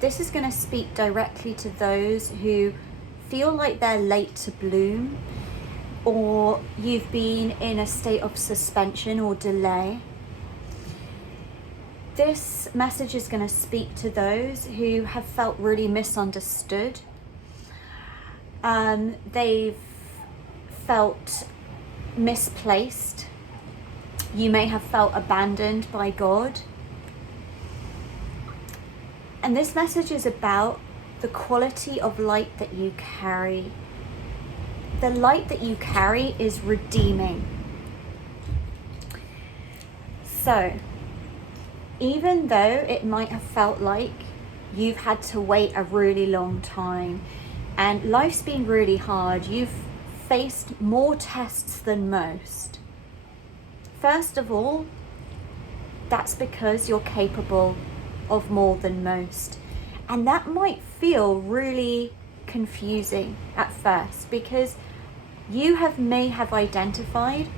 this is going to speak directly to those who feel like they're late to bloom, or you've been in a state of suspension or delay. This message is going to speak to those who have felt really misunderstood. They've felt misplaced. You may have felt abandoned by God. And this message is about the quality of light that you carry. The light that you carry is redeeming. So, even though it might have felt like you've had to wait a really long time and life's been really hard, you've faced more tests than most. First of all, that's because you're capable of more than most. And that might feel really confusing at first, because you may have identified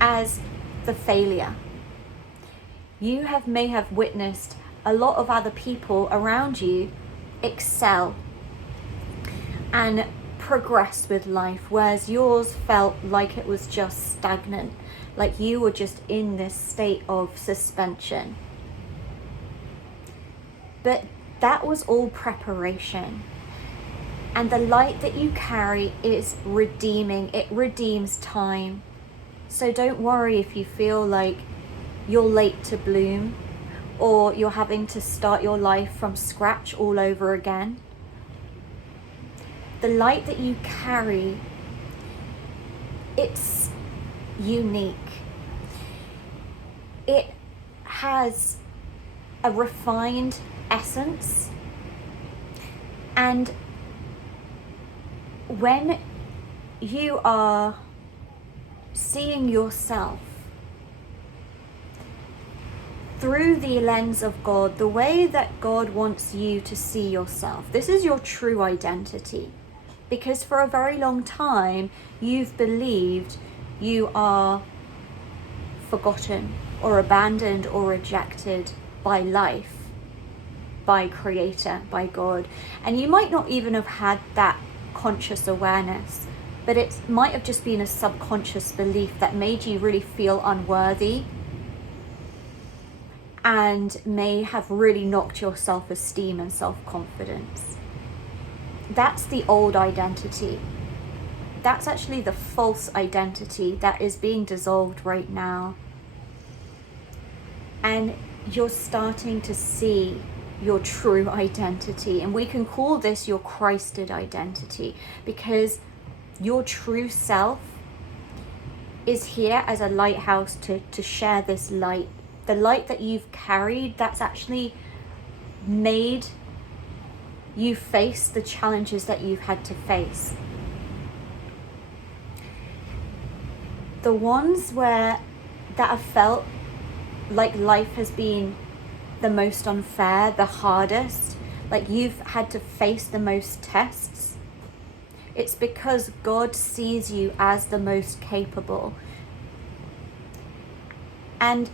as the failure. You may have witnessed a lot of other people around you excel and progress with life, whereas yours felt like it was just stagnant, like you were just in this state of suspension. But that was all preparation. And the light that you carry is redeeming. It redeems time. So don't worry if you feel like you're late to bloom, or you're having to start your life from scratch all over again. The light that you carry, it's unique. It has a refined essence, and when you are seeing yourself through the lens of God, the way that God wants you to see yourself, this is your true identity. Because for a very long time, you've believed you are forgotten or abandoned or rejected by life, by Creator, by God. And you might not even have had that conscious awareness, but it might have just been a subconscious belief that made you really feel unworthy and may have really knocked your self-esteem and self-confidence. That's the old identity. That's actually the false identity that is being dissolved right now. And you're starting to see your true identity. And we can call this your Christed identity, because your true self is here as a lighthouse to share this light. The light that you've carried, that's actually made you face the challenges that you've had to face. The ones that have felt like life has been the most unfair, the hardest, like you've had to face the most tests, it's because God sees you as the most capable. And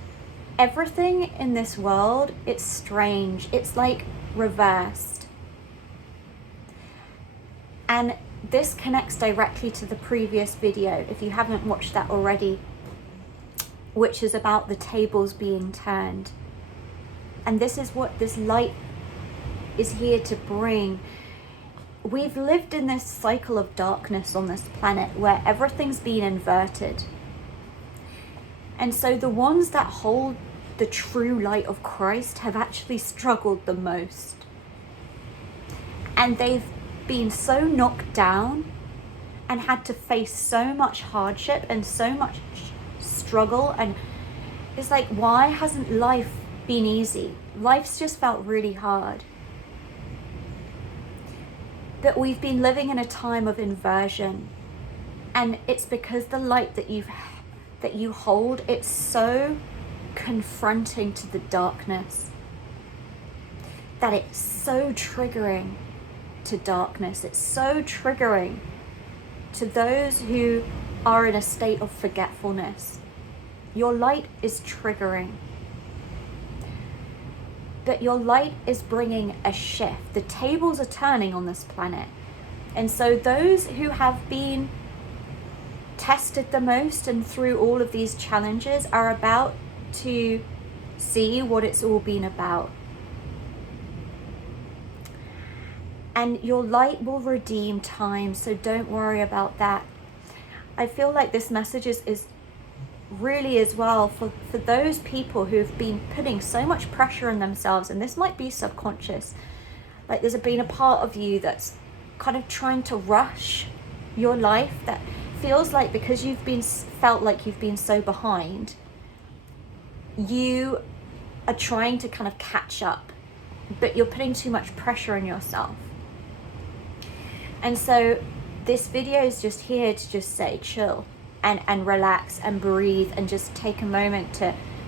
everything in this world, it's strange. It's like reversed. And this connects directly to the previous video, if you haven't watched that already, which is about the tables being turned. And this is what this light is here to bring. We've lived in this cycle of darkness on this planet where everything's been inverted. And so the ones that hold the true light of Christ have actually struggled the most. And they've been so knocked down and had to face so much hardship and so much struggle. And it's like, why hasn't life been easy? Life's just felt really hard. But we've been living in a time of inversion, and it's because the light that you hold, it's so confronting to the darkness that it's so triggering to darkness. It's so triggering to those who are in a state of forgetfulness. Your light is triggering but your light is bringing a shift. The tables are turning on this planet. And so those who have been tested the most and through all of these challenges are about to see what it's all been about. And your light will redeem time, so don't worry about that. I feel like this message is really as well for those people who've been putting so much pressure on themselves, and this might be subconscious, like there's been a part of you that's kind of trying to rush your life, that feels like because you've been felt like you've been so behind, you are trying to kind of catch up, but you're putting too much pressure on yourself. And so this video is just here to just say chill and relax and breathe and just take a moment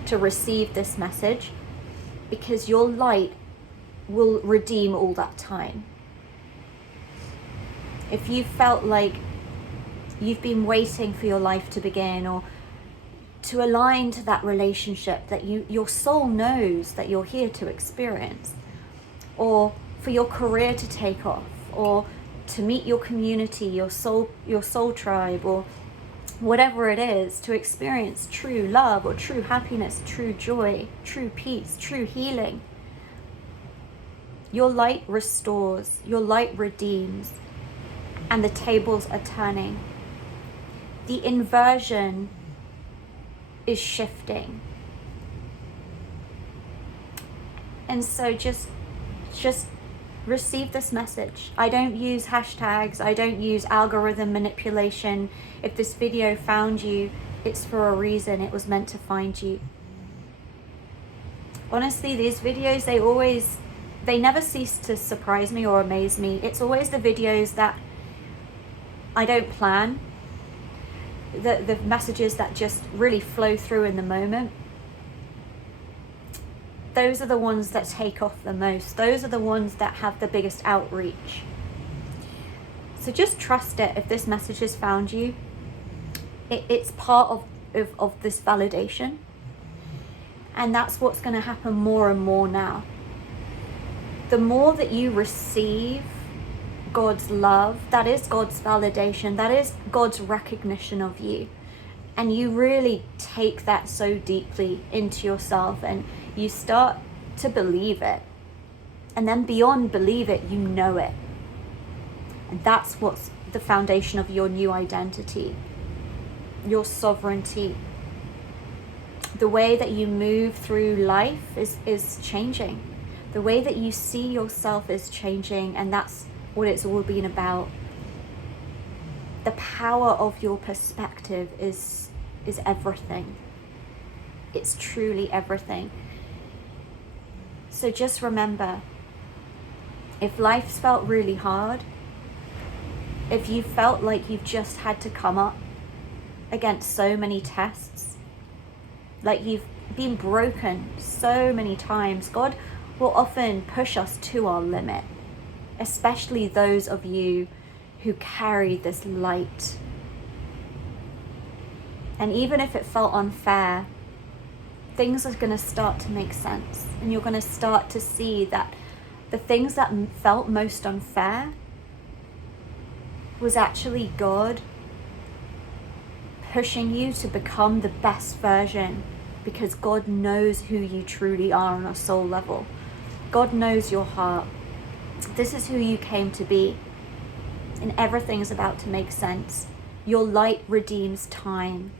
to receive this message, because your light will redeem all that time. If you felt like you've been waiting for your life to begin, or to align to that relationship that your soul knows that you're here to experience, or for your career to take off, or to meet your community, your soul tribe, or whatever it is, to experience true love or true happiness, true joy, true peace, true healing, your light restores, your light redeems, and the tables are turning. The inversion is shifting. And so just receive this message. I don't use hashtags, I don't use algorithm manipulation. If this video found you, it's for a reason. It was meant to find you. Honestly, these videos, they never cease to surprise me or amaze me. It's always the videos that I don't plan, the messages that just really flow through in the moment. Those are the ones that take off the most. Those are the ones that have the biggest outreach. So just trust it. If this message has found you, it's part of this validation. And that's what's going to happen more and more now. The more that you receive God's love, that is God's validation, that is God's recognition of you. And you really take that so deeply into yourself, and you start to believe it. And then beyond believe it, you know it. And that's what's the foundation of your new identity, your sovereignty. The way that you move through life is changing. The way that you see yourself is changing, and that's what it's all been about. The power of your perspective is everything. It's truly everything. So just remember, if life's felt really hard, if you felt like you've just had to come up against so many tests, like you've been broken so many times, God will often push us to our limit, especially those of you who carry this light. And even if it felt unfair, things are going to start to make sense, and you're going to start to see that the things that felt most unfair was actually God pushing you to become the best version, because God knows who you truly are on a soul level. God knows your heart. This is who you came to be, and everything's about to make sense. Your light redeems time.